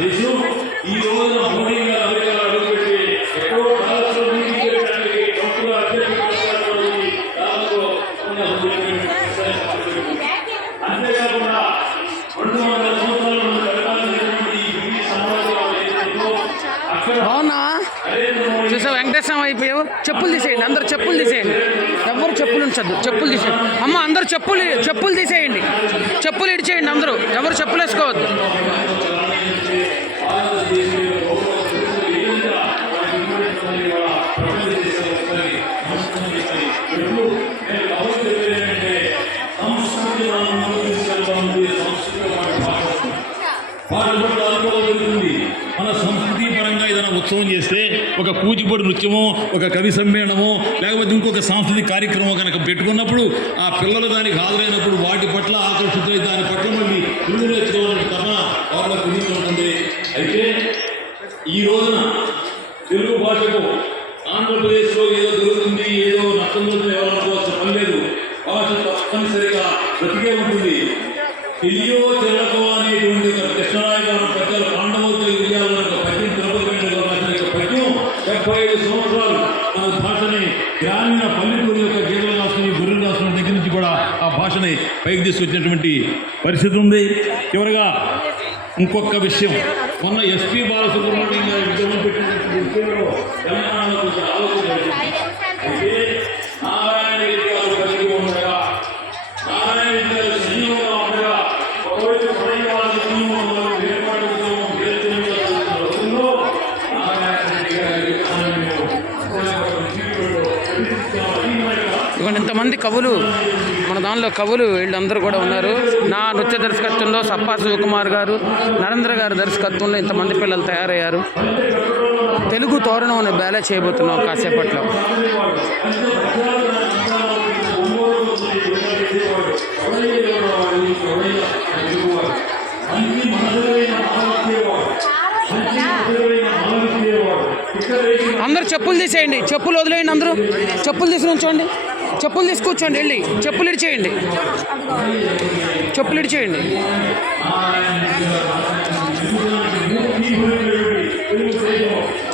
దేశం ఈ రోజున మోడీ గారు అమెరికాలో అడుగుపెట్టి ఎక్కడో భారత్లో మీటింగ్ పెట్టడానికి డబ్బులు అంతేకాకుండా 200 సంవత్సరాల ముందు పెట్టాల్సినటువంటి ఈ బ్రిటిష్ సామ్రాజ్యం అవునా చూసా వెంకటేశ్వరం అయిపోయావు. చెప్పులు తీసేయండి, అందరు చెప్పులు తీసేయండి. ఎవరు చెప్పులు ఉంచద్దు, చెప్పులు తీసేయండి. అమ్మ అందరు చెప్పులు తీసేయండి, చెప్పులు ఇడిచేయండి. అందరూ ఎవరు చెప్పులు వేసుకోవద్దు. మన సంస్కృతి పరంగా ఏదైనా ఉత్సవం చేస్తే ఒక కూచిపూడి నృత్యమో, ఒక కవి సమ్మేళనమో, లేకపోతే ఇంకొక సాంస్కృతిక కార్యక్రమం కనుక పెట్టుకున్నప్పుడు ఆ పిల్లలు దానికి హాజరైనప్పుడు వాటి పట్ల ఆకర్షితులై దాని పట్ల మళ్ళీ తెలుగు నేర్చుకోవాలని తన వాళ్ళ కుదిరి ఉంటుంది. అయితే ఈ రోజున తెలుగు భాషకు ఆంధ్రప్రదేశ్లో ఏదో దొరుకుతుంది, ఏదో నష్టం దొరుకుతుంది ఎవరనుకోవాల్సిన పని లేదు. భాష తప్పనిసరిగా బ్రతికే ఉంటుంది. తెలియో తెల్లకో అనేటువంటి ఒక కృష్ణరాయ గారు పెద్దలు పాండవులతో విజయాలను ఒక పద్యం తిరుపతి రాసిన పద్యం 75 సంవత్సరాలు మన భాషని గ్రామీణ పల్లెటూరు యొక్క గీతలు రాసుకుని గుర్రెలు రాసుకున్న దగ్గర నుంచి కూడా ఆ భాషని పైకి తీసుకొచ్చినటువంటి పరిస్థితి ఉంది. చివరిగా ఇంకొక విషయం, మొన్న ఎస్పీ బాలసుబ్రహ్మణ్యం గారి ఉద్యమం పెట్టినటువంటి విషయంలో తెలంగాణలో కొంచెం ఆలోచన అయితే నారాయణ రెడ్డి గారు కలిగి ఉండగా, నారాయణ రెడ్డి గారు సజీవంగా ఉండగా ఒకవైపు పడైవాళ్ళ కుటుంబంలో ఏర్పాటు రోజుల్లో నారాయణ రెడ్డి గారి ఇవాళ ఇంతమంది కవులు మన దానిలో కవులు వీళ్ళందరూ కూడా ఉన్నారు. నా నృత్య దర్శకత్వంలో సప్పా శివకుమార్ గారు, నరేంద్ర గారి దర్శకత్వంలో ఇంతమంది పిల్లలు తయారయ్యారు. తెలుగు తోరణం అనే బ్యాలే చేయబోతున్నాం కాసేపట్లో. అందరూ చెప్పులు తీసేయండి, చెప్పులు వదిలేయండి. అందరూ చెప్పులు తీసుకుని ఉంచండి, చెప్పులు తీసుకూర్చోండి. వెళ్ళి చెప్పులు ఇడిచేయండి, చెప్పులు ఇడిచేయండి. చెప్పులు